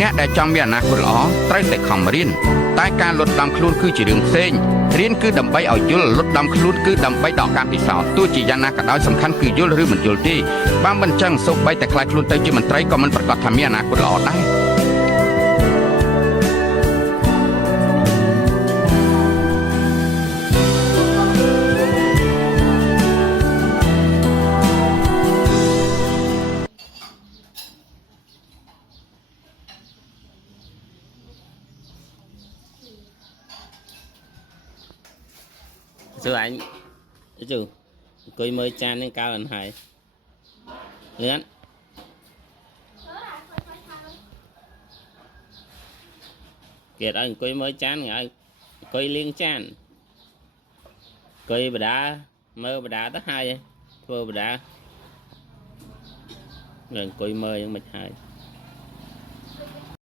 អ្នកដែលចង់មានអនាគតល្អត្រូវតែខំរៀនតែការលុតដំខ្លួនគឺជារឿងផ្សេងរៀនគឺដើម្បីឲ្យយល់លុតដំខ្លួនគឺដើម្បីដកការពិសោធន៍ទោះជាយ៉ាងណាក៏ដោយសំខាន់គឺយល់ឬមិនយល់ទេបើមិនចឹងសូម្បីតែខ្លាចខ្លួនទៅជាមន្ត្រីក៏មិនប្រកាសថាមានអនាគតល្អដែរSư anh chứ cười mới chan lên cao lần hai lớn kiệt anh cười mới chan ngại cười liên chan cười bà đá mơ bà đá tất hai thưa bà đá rồi cười mơ những mệt hai